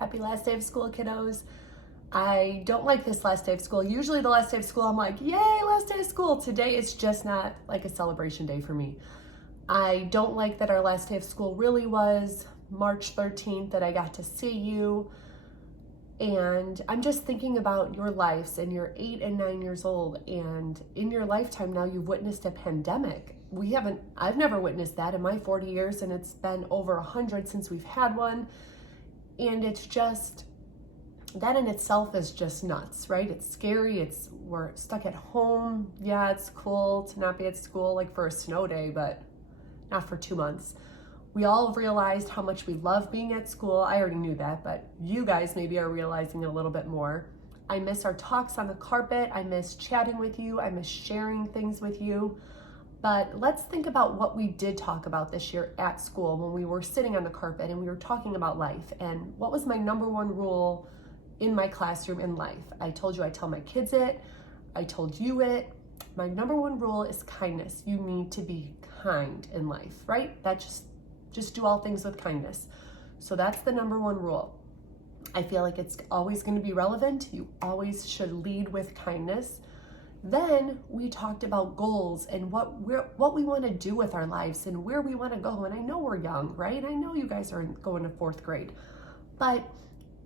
Happy last day of school, kiddos. I don't like this last day of school. Usually the last day of school, I'm like, yay, last day of school. Today it's just not like a celebration day for me. I don't like that our last day of school really was March 13th, that I got to see you. And I'm just thinking about your lives, and you're 8 and 9 years old, and in your lifetime now you've witnessed a pandemic. I've never witnessed that in my 40 years, and it's been over 100 since we've had one. And it's just, that in itself is just nuts, right? It's scary. We're stuck at home. Yeah, it's cool to not be at school like for a snow day, but not for 2 months. We all have realized how much we love being at school. I already knew that, but you guys maybe are realizing it a little bit more. I miss our talks on the carpet. I miss chatting with you. I miss sharing things with you. But let's think about what we did talk about this year at school when we were sitting on the carpet and we were talking about life. And what was my number one rule in my classroom in life? I told you I tell my kids it. I told you it. My number one rule is kindness. You need to be kind in life, right? That just do all things with kindness. So that's the number one rule. I feel like it's always going to be relevant. You always should lead with kindness. Then we talked about goals and what we want to do with our lives and where we want to go. And I know we're young, right? I know you guys are going to 4th grade, but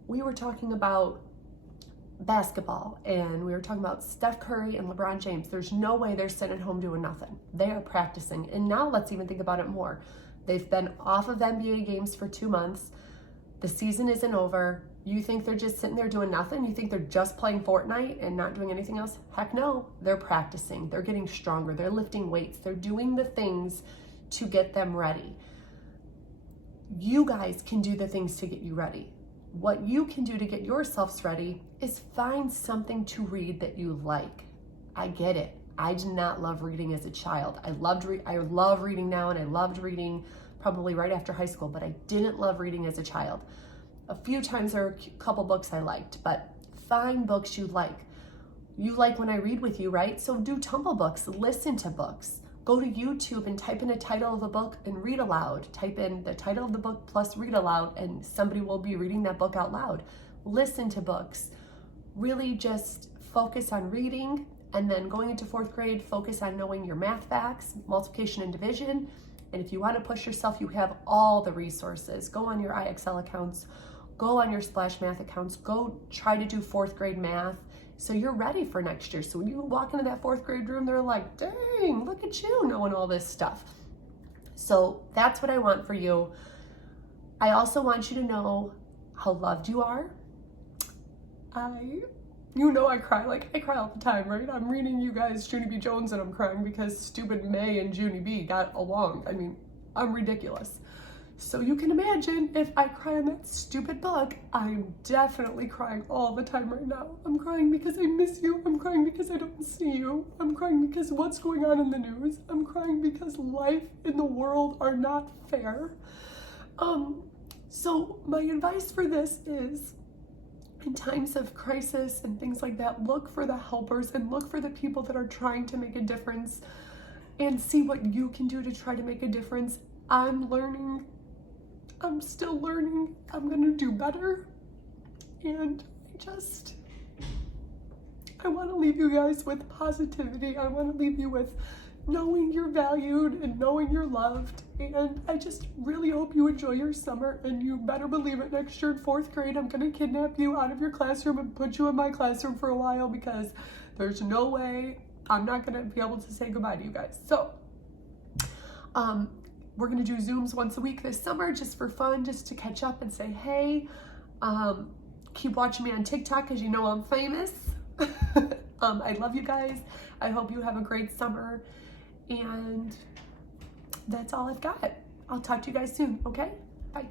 we were talking about basketball, and we were talking about Steph Curry and LeBron James. There's no way they're sitting at home doing nothing. They are practicing. And now let's even think about it more. They've been off of the NBA games for 2 months. The season isn't over. You think they're just sitting there doing nothing? You think they're just playing Fortnite and not doing anything else? Heck no, they're practicing. They're getting stronger. They're lifting weights. They're doing the things to get them ready. You guys can do the things to get you ready. What you can do to get yourselves ready is find something to read that you like. I get it. I did not love reading as a child. I love reading now, and I loved reading probably right after high school, but I didn't love reading as a child. A few times there were a couple books I liked, but find books you like. You like when I read with you, right? So do tumble books, listen to books. Go to YouTube and type in a title of a book and read aloud. Type in the title of the book plus read aloud, and somebody will be reading that book out loud. Listen to books. Really just focus on reading, and then going into 4th grade, focus on knowing your math facts, multiplication and division. And if you want to push yourself, you have all the resources. Go on your IXL accounts, go on your Splash Math accounts, go try to do 4th grade math so you're ready for next year. So when you walk into that 4th grade room, they're like, dang, look at you knowing all this stuff. So that's what I want for you. I also want you to know how loved you are. I cry all the time, right? I'm reading you guys Junie B. Jones and I'm crying because stupid May and Junie B got along. I mean, I'm ridiculous. So you can imagine if I cry in that stupid book, I'm definitely crying all the time right now. I'm crying because I miss you. I'm crying because I don't see you. I'm crying because what's going on in the news. I'm crying because life in the world are not fair. So my advice for this is, in times of crisis and things like that, look for the helpers and look for the people that are trying to make a difference and see what you can do to try to make a difference. I'm learning. I'm still learning. I'm going to do better. And I want to leave you guys with positivity. I want to leave you with knowing you're valued and knowing you're loved. And I just really hope you enjoy your summer, and you better believe it, next year in 4th grade, I'm going to kidnap you out of your classroom and put you in my classroom for a while, because there's no way I'm not going to be able to say goodbye to you guys. So, we're going to do Zooms once a week this summer just for fun, just to catch up and say, hey, keep watching me on TikTok because you know I'm famous. I love you guys. I hope you have a great summer. And that's all I've got. I'll talk to you guys soon, okay? Bye.